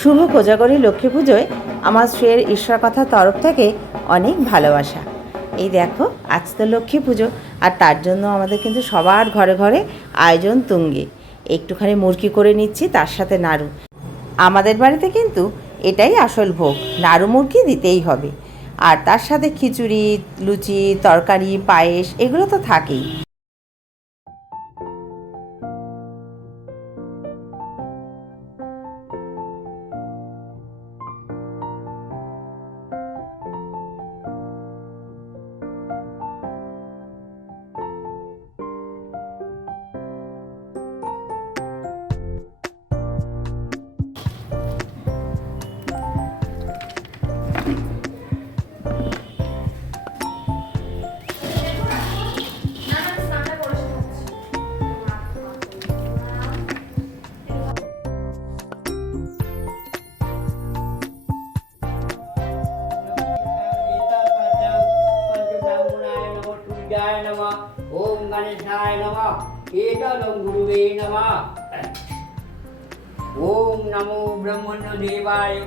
শুভ কোজাগরী লক্ষ্মী পুজোয় আমার শ্রেয়ের ঈশ্বর কথার তরফ থেকে অনেক ভালোবাসা। এই দেখো, আজ তো লক্ষ্মী পুজো, আর তার জন্য আমাদের কিন্তু সবার ঘরে ঘরে আয়োজন তুঙ্গে। একটুখানি মুরগি করে নিচ্ছি, তার সাথে নাড়ু। আমাদের বাড়িতে কিন্তু এটাই আসল ভোগ, নাড়ু মুরগি দিতেই হবে। আর তার সাথে খিচুড়ি, লুচি, তরকারি, পায়েস, এগুলো তো থাকেই। ओम गणेशाय नमः एतदं गुरुवे नमः ওম নমো ব্রহ্মণ্য দেবায়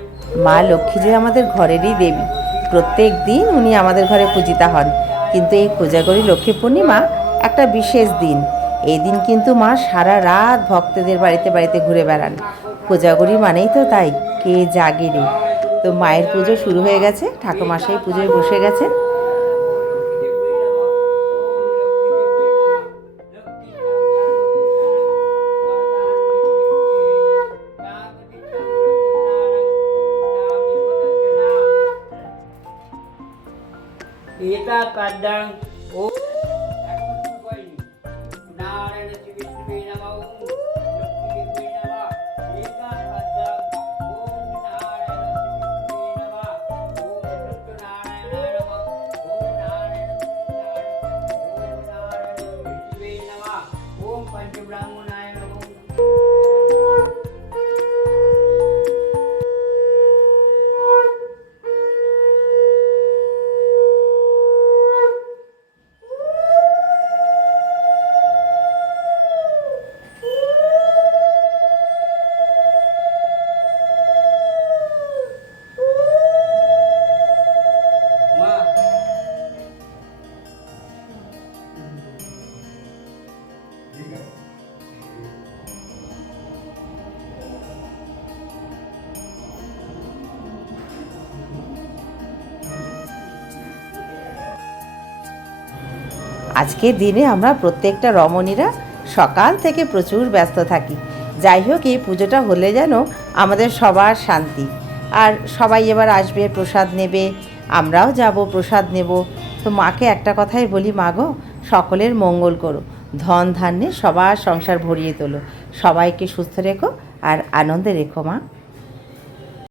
মা লক্ষ্মী যে আমাদের ঘরেরই দেবী প্রত্যেক দিন উনি আমাদের ঘরে পূজিতা হন কিন্তু এই কোজাগরী লক্ষ্মী পূর্ণিমা একটা বিশেষ দিন এই দিন কিন্তু মা সারা রাত ভক্তদের বাড়িতে বাড়িতে ঘুরে বেড়ান কোজাগরী মানেই তো তাই কে জাগে রে তো মায়ের পুজো শুরু হয়ে গেছে ঠাকুরমাশাই পুজোয় বসে গেছেন kita kadang আজকের দিনে আমরা প্রত্যেকটা রমণীরা সকাল থেকে প্রচুর ব্যস্ত থাকি। যাই হোক, এই পুজোটা হলে যেন আমাদের সবার শান্তি। আর সবাই এবার আসবে, প্রসাদ নেবে। আমরাও যাব, প্রসাদ নেব। তো মাকে একটা কথাই বলি, মা গো, সকলের মঙ্গল করো। ধন ধান্যে সবার সংসার ভরিয়ে তোলো। সবাইকে সুস্থ রেখো আর আনন্দে রেখো মা।